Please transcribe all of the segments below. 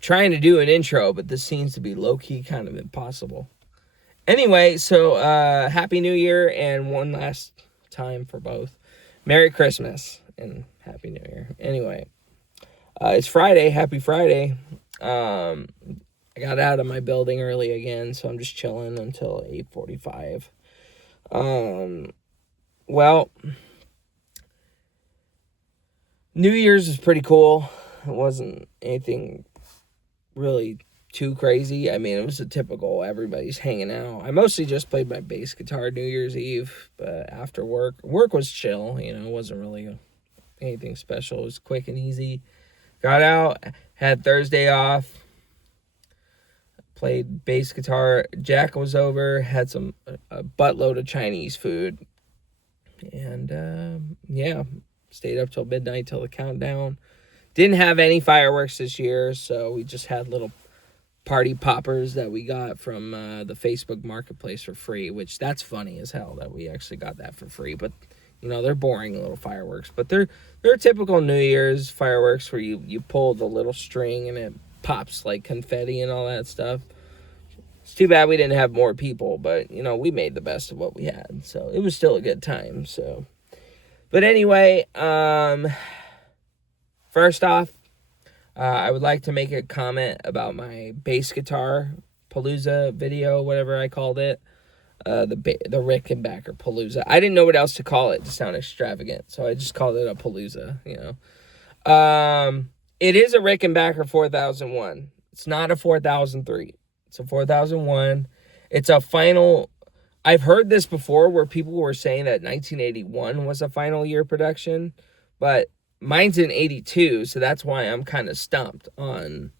trying to do an intro, but this seems to be low-key kind of impossible. Anyway, so Happy New Year, and one last time for both. Merry Christmas and Happy New Year. Anyway, it's Friday. Happy Friday. I got out of my building early again, so I'm just chilling until 8:45. Well, New Year's was pretty cool. It wasn't anything really too crazy. I mean, it was a typical everybody's hanging out. I mostly just played my bass guitar New Year's Eve, but after work was chill, it wasn't really anything special. It was quick and easy. Got out, had Thursday off, played bass guitar. Jack was over, had a buttload of Chinese food, and stayed up till midnight till the countdown. Didn't have any fireworks this year, so we just had little party poppers that we got from the Facebook Marketplace for free, which that's funny as hell that we actually got that for free. But, they're boring little fireworks. But they're typical New Year's fireworks where you pull the little string and it pops like confetti and all that stuff. It's too bad we didn't have more people, but, we made the best of what we had. So it was still a good time, so. But anyway, first off, I would like to make a comment about my bass guitar Palooza video, whatever I called it. The Rickenbacker Palooza. I didn't know what else to call it to sound extravagant, so I just called it a Palooza, It is a Rickenbacker 4001. It's not a 4003. It's a 4001. It's a final. I've heard this before where people were saying that 1981 was a final year production, but mine's in 82, so that's why I'm kind of stumped on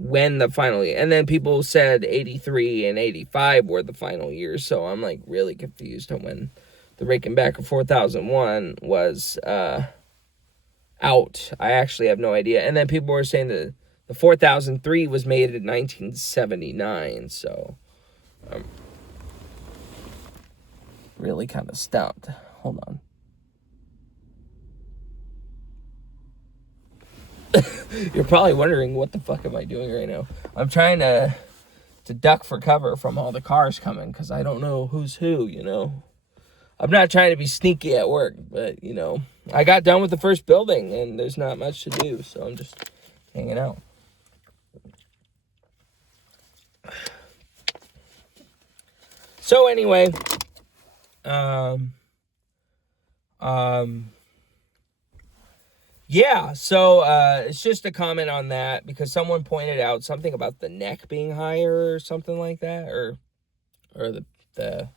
when the final year. And then people said 83 and 85 were the final years, so I'm like really confused on when the Rickenbacker 4001 was out. I actually have no idea. And then people were saying that the 4003 was made in 1979, so I'm really kind of stumped. Hold on. You're probably wondering, what the fuck am I doing right now? I'm trying to duck for cover from all the cars coming, because I don't know who's who, I'm not trying to be sneaky at work, but, I got done with the first building, and there's not much to do, so I'm just hanging out. So anyway, it's just a comment on that, because someone pointed out something about the neck being higher or something like that, or the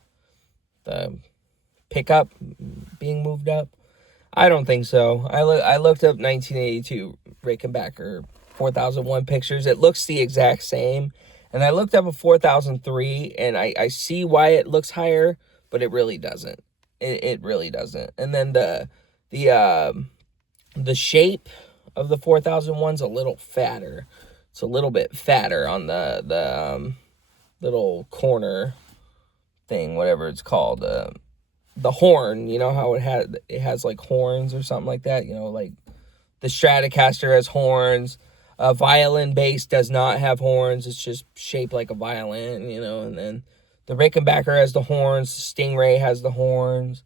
pickup being moved up. I don't think so. I looked up 1982 Rickenbacker 4001 pictures. It looks the exact same. And I looked up a 4003, and I see why it looks higher, but it really doesn't. It really doesn't. And then the shape of the 4001's a little fatter. It's a little bit fatter on the little corner thing, whatever it's called. The horn, how it has like horns or something like that. Like the Stratocaster has horns. A violin bass does not have horns. It's just shaped like a violin, and then the Rickenbacker has the horns. The Stingray has the horns,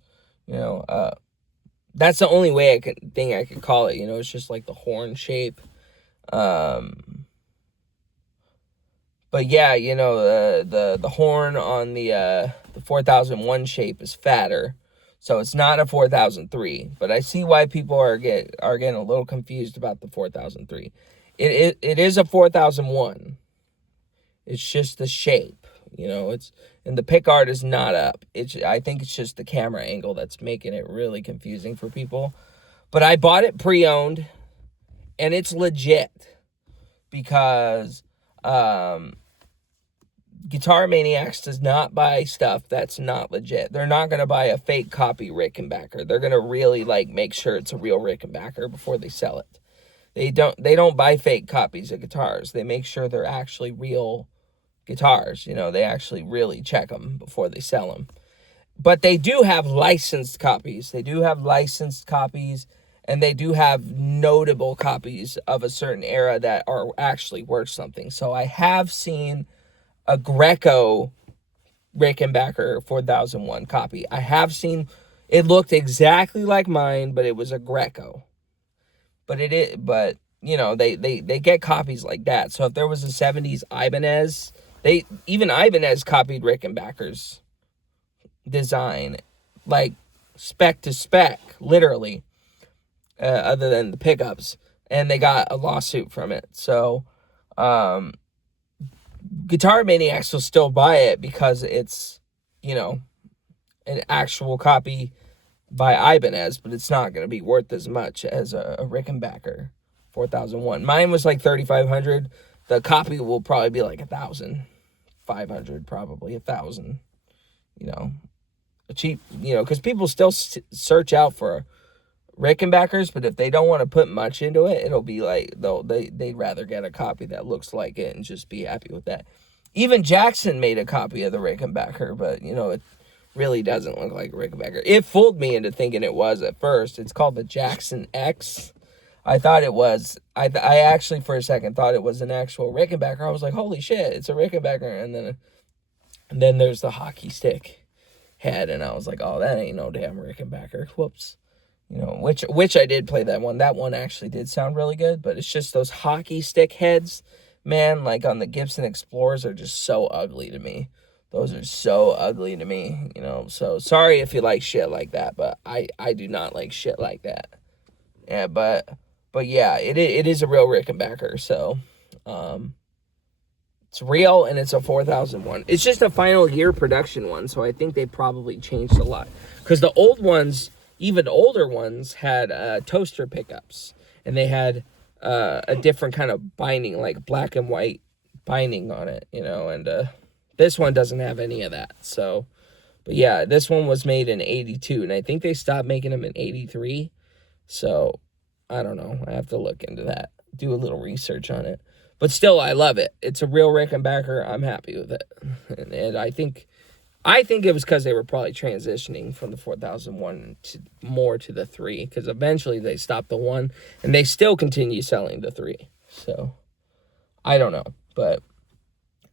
that's the only way I could call it, it's just like the horn shape. But yeah, the horn on the 4001 shape is fatter. So it's not a 4003, but I see why people are getting a little confused about the 4003. It is a 4001. It's just the shape, and the pick art is not up. I think it's just the camera angle that's making it really confusing for people. But I bought it pre-owned, and it's legit, because Guitar Maniacs does not buy stuff that's not legit. They're not going to buy a fake copy Rickenbacker. They're going to really make sure it's a real Rickenbacker before they sell it. They don't buy fake copies of guitars. They make sure they're actually real guitars. They actually really check them before they sell them. But they do have licensed copies. And they do have notable copies of a certain era that are actually worth something. So I have seen a Greco Rickenbacker 4001 copy. I have seen, it looked exactly like mine, but it was a Greco. But you know, they get copies like that. So if there was a 70s Ibanez, even Ibanez copied Rickenbacker's design, like spec to spec, literally, other than the pickups, and they got a lawsuit from it. So Guitar Maniacs will still buy it because it's, you know, an actual copy by Ibanez, but it's not going to be worth as much as a Rickenbacker 4001. Mine was like 3,500. The copy will probably be like 1,500, probably 1,000. You know, a cheap, you know, because people still search out for Rickenbackers, but if they don't want to put much into it, it'll be like they'd rather get a copy that looks like it and just be happy with that. Even Jackson made a copy of the Rickenbacker, but you know, it really doesn't look like a Rickenbacker. It fooled me into thinking it was at first. It's called the Jackson X. I thought it was. I actually for a second thought it was an actual Rickenbacker. I was like, holy shit, it's a Rickenbacker. And then there's the hockey stick head, and I was like, oh, that ain't no damn Rickenbacker. Whoops. You know, which I did play that one. That one actually did sound really good, but it's just those hockey stick heads, man, like on the Gibson Explorers are just so ugly to me. Those are so ugly to me, you know. So sorry if you like shit like that, but I do not like shit like that. Yeah, but yeah, it is a real Rickenbacker. So it's real, and it's a 4001. It's just a final year production one, so I think they probably changed a lot. Because the old ones, even older ones, had toaster pickups, and they had a different kind of binding, like black and white binding on it, you know, and this one doesn't have any of that. So, but yeah, this one was made in 82, and I think they stopped making them in 83. So, I don't know. I have to look into that, do a little research on it. But still, I love it. It's a real Rickenbacker. I'm happy with it. And I think it was because they were probably transitioning from the 4001 to more to the 3, because eventually they stopped the 1, and they still continue selling the 3. So, I don't know. But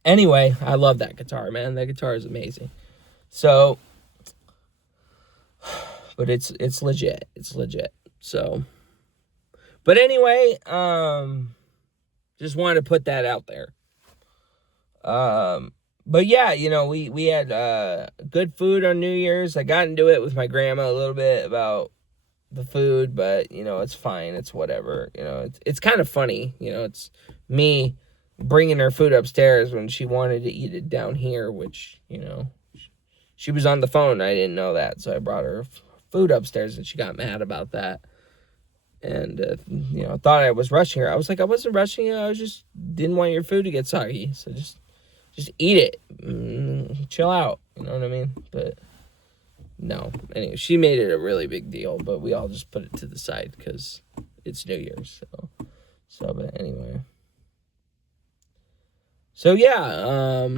anyway, I love that guitar, man. That guitar is amazing. So, but it's legit. It's legit. So, but anyway, just wanted to put that out there. But yeah, you know, we had good food on New Year's. I got into it with my grandma a little bit about the food, but you know, it's fine. It's whatever. You know, it's kind of funny. You know, it's me bringing her food upstairs when she wanted to eat it down here, which, you know, she was on the phone. I didn't know that, so I brought her food upstairs, and she got mad about that. And, you know, thought I was rushing her. I was like, I wasn't rushing you. I was just didn't want your food to get soggy. So just eat it. Chill out. You know what I mean? But no. Anyway, she made it a really big deal, but we all just put it to the side because it's New Year's. So, but anyway. So, yeah.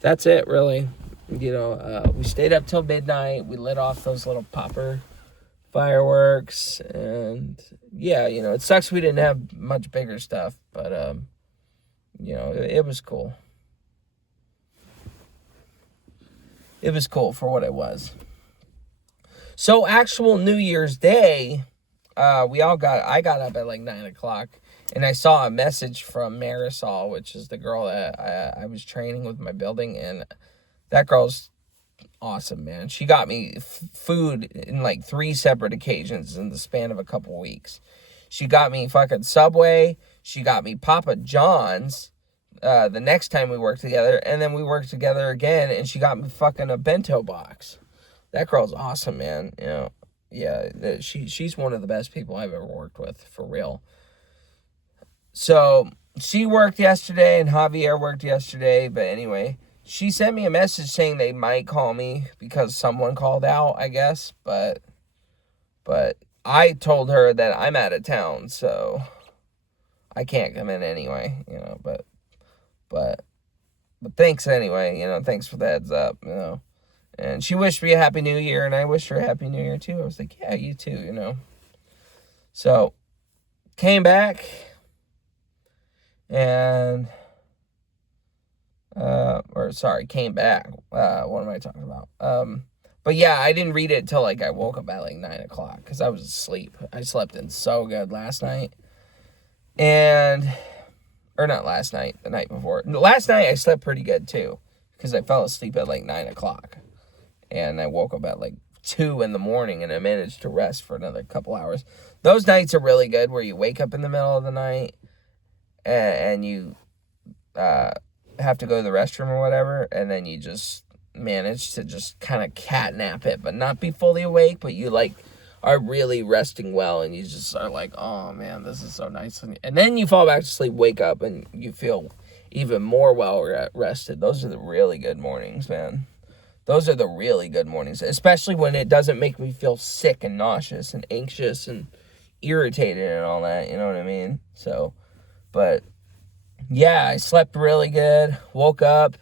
That's it, really. You know, we stayed up till midnight. We lit off those little popper fireworks, and yeah, you know, it sucks we didn't have much bigger stuff, but you know, it was cool. It was cool for what it was. So actual New Year's Day, I got up at like 9 o'clock, and I saw a message from Marisol, which is the girl that I was training with my building, and that girl's awesome, man. She got me food in like 3 separate occasions in the span of a couple weeks. She got me fucking Subway. She got me Papa John's the next time we worked together. And then we worked together again, and she got me fucking a bento box. That girl's awesome, man. You know, yeah, she's one of the best people I've ever worked with, for real. So she worked yesterday, and Javier worked yesterday, but anyway, she sent me a message saying they might call me because someone called out, I guess, but I told her that I'm out of town, so I can't come in anyway, you know, but thanks anyway, you know, thanks for the heads up, you know. And she wished me a Happy New Year, and I wished her a Happy New Year, too. I was like, yeah, you too, you know. So, came back, and, came back. What am I talking about? But yeah, I didn't read it until, like, I woke up at, like, 9 o'clock, because I was asleep. I slept in so good last night. Or not last night, the night before. Last night, I slept pretty good, too, because I fell asleep at, like, 9 o'clock. And I woke up at, like, 2 in the morning, and I managed to rest for another couple hours. Those nights are really good, where you wake up in the middle of the night, and you have to go to the restroom or whatever, and then you just manage to just kind of catnap it, but not be fully awake, but you, like, are really resting well, and you just are like, oh, man, this is so nice. And then you fall back to sleep, wake up, and you feel even more well rested. Those are the really good mornings, man. Those are the really good mornings, especially when it doesn't make me feel sick and nauseous and anxious and irritated and all that, you know what I mean? So, but, yeah, I slept really good, woke up,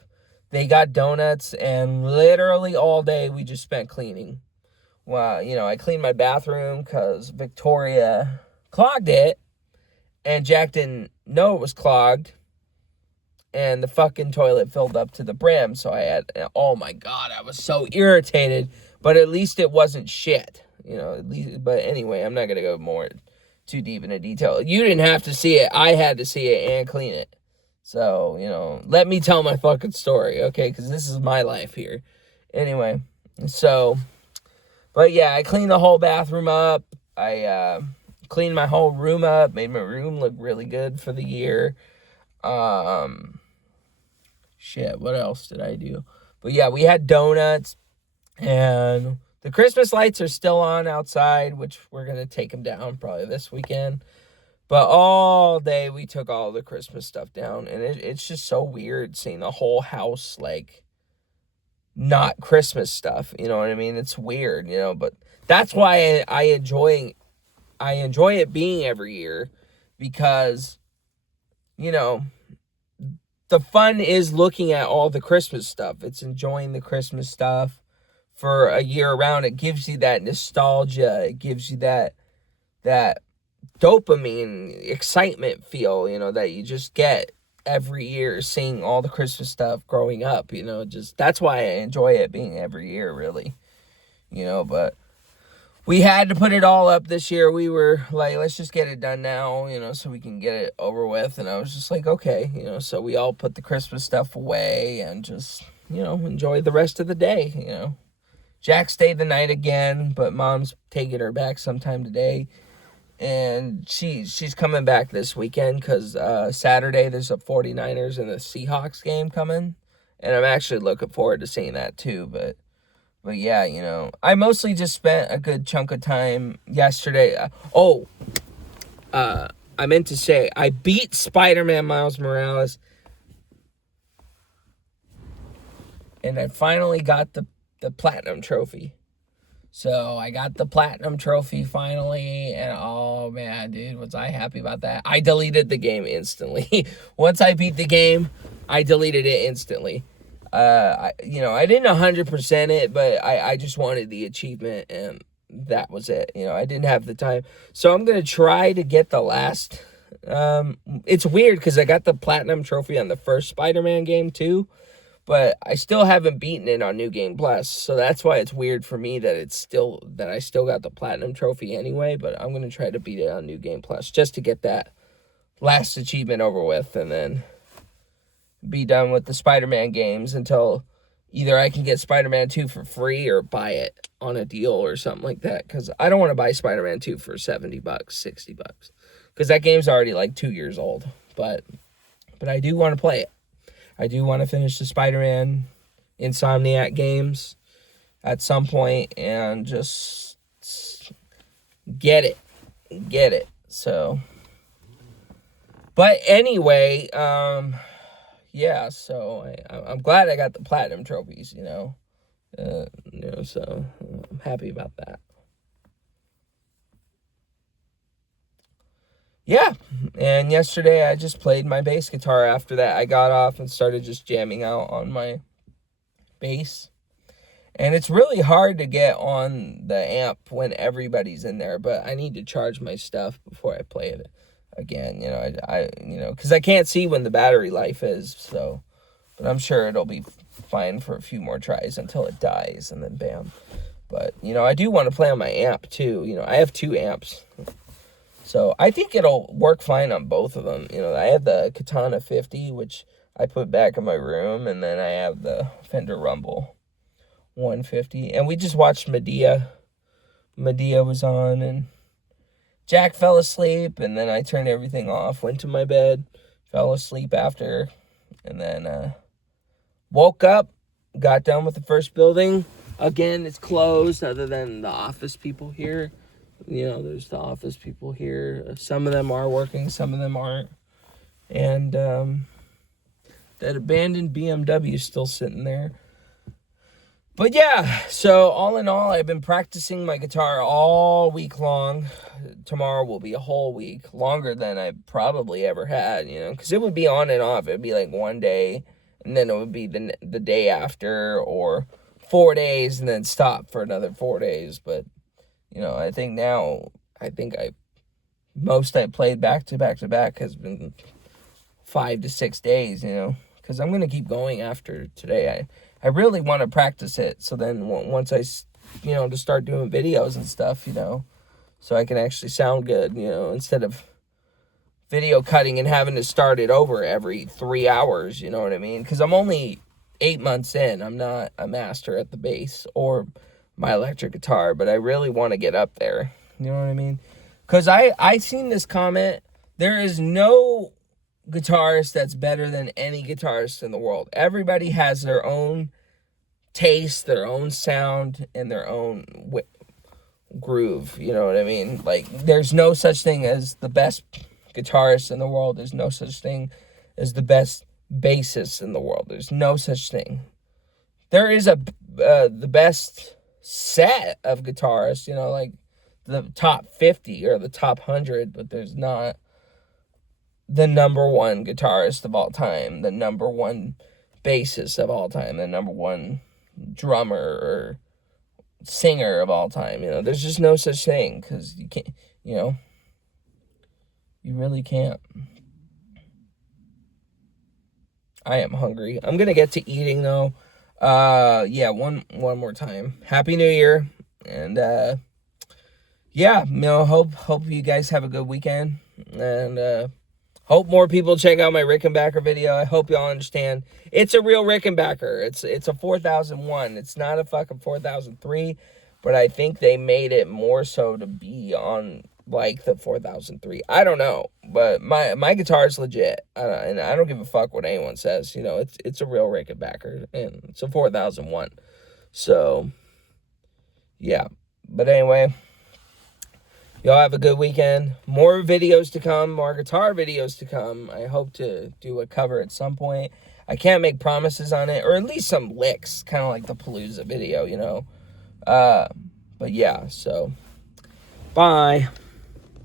they got donuts, and literally all day we just spent cleaning. Well, you know, I cleaned my bathroom because Victoria clogged it, and Jack didn't know it was clogged, and the fucking toilet filled up to the brim, so I had, oh my God, I was so irritated, but at least it wasn't shit, you know, at least, but anyway, I'm not going to go more too deep into detail. You didn't have to see it, I had to see it and clean it, so, you know, let me tell my fucking story, okay, because this is my life here. Anyway, so, but yeah, I cleaned the whole bathroom up, I cleaned my whole room up, made my room look really good for the year. Shit, what else did I do? But yeah, we had donuts, and the Christmas lights are still on outside, which we're going to take them down probably this weekend. But all day we took all the Christmas stuff down, and it's just so weird seeing the whole house, like, not Christmas stuff, you know what I mean? It's weird, you know, but that's why I enjoy it being every year, because, you know, the fun is looking at all the Christmas stuff. It's enjoying the Christmas stuff for a year around. It gives you that nostalgia. It gives you that dopamine excitement feel, you know, that you just get every year seeing all the Christmas stuff growing up, you know, just that's why I enjoy it being every year, really, you know. But we had to put it all up this year. We were like, let's just get it done now, you know, so we can get it over with. And I was just like, okay, you know, so we all put the Christmas stuff away and just, you know, enjoy the rest of the day, you know. Jack stayed the night again, but Mom's taking her back sometime today. And she's coming back this weekend because Saturday there's a 49ers and the Seahawks game coming. And I'm actually looking forward to seeing that too, But yeah, you know, I mostly just spent a good chunk of time yesterday. I meant to say, I beat Spider-Man Miles Morales. And I finally got the Platinum Trophy. So I got the Platinum Trophy finally. And oh man, dude, was I happy about that. I deleted the game instantly. Once I beat the game, I deleted it instantly. I didn't 100% it, but I just wanted the achievement, and that was it. You know, I didn't have the time. So I'm going to try to get the last, it's weird because I got the Platinum Trophy on the first Spider-Man game too, but I still haven't beaten it on New Game Plus. So that's why it's weird for me that I still got the Platinum Trophy anyway, but I'm going to try to beat it on New Game Plus just to get that last achievement over with, and then be done with the Spider-Man games until either I can get Spider-Man 2 for free or buy it on a deal or something like that, because I don't want to buy Spider-Man 2 for $70, $60, because that game's already like 2 years old, but I do want to play it. I do want to finish the Spider-Man Insomniac games at some point and just get it, so, but anyway, yeah, so I'm glad I got the Platinum trophies, you know, so I'm happy about that. Yeah, and yesterday I just played my bass guitar. After that, I got off and started just jamming out on my bass. And it's really hard to get on the amp when everybody's in there, but I need to charge my stuff before I play it again, you know, because I can't see when the battery life is, so, but I'm sure it'll be fine for a few more tries until it dies, and then bam. But, you know, I do want to play on my amp, too. You know, I have 2 amps, so I think it'll work fine on both of them. You know, I have the Katana 50, which I put back in my room, and then I have the Fender Rumble 150, and we just watched Medea. Medea was on, and Jack fell asleep, and then I turned everything off, went to my bed, fell asleep after, and then woke up, got done with the first building. Again, it's closed, other than the office people here. You know, there's the office people here. Some of them are working, some of them aren't. And that abandoned BMW is still sitting there. But yeah, so all in all, I've been practicing my guitar all week long. Tomorrow will be a whole week, longer than I probably ever had, you know, because it would be on and off. It would be like one day, and then it would be the day after, or 4 days, and then stop for another 4 days. But, you know, I think most I played back to back to back has been 5 to 6 days, you know, because I'm going to keep going after today. I really want to practice it, so then once I, you know, to start doing videos and stuff, you know, so I can actually sound good, you know, instead of video cutting and having to start it over every 3 hours, you know what I mean? Because I'm only 8 months in. I'm not a master at the bass or my electric guitar, but I really want to get up there, you know what I mean? Because I seen this comment, there is no guitarist that's better than any guitarist in the world. Everybody has their own taste, their own sound, and their own groove, you know what I mean? Like, there's no such thing as the best guitarist in the world. There's no such thing as the best bassist in the world. There's no such thing. There is the best set of guitarists, you know, like the top 50 or the top 100, but there's not the number one guitarist of all time, the number one bassist of all time, the number one drummer or singer of all time. You know, there's just no such thing, because you can't, you know, you really can't. I am hungry. I'm gonna get to eating though. Yeah, one more time. Happy New Year, and yeah, you know, hope you guys have a good weekend, and hope more people check out my Rickenbacker video. I hope y'all understand. It's a real Rickenbacker. It's a 4001. It's not a fucking 4003, but I think they made it more so to be on like the 4003. I don't know, but my guitar is legit, and I don't give a fuck what anyone says. You know, it's a real Rickenbacker, and it's a 4001. So yeah, but anyway, y'all have a good weekend. More videos to come, more guitar videos to come. I hope to do a cover at some point. I can't make promises on it, or at least some licks, kind of like the Palooza video, you know. But yeah, so bye.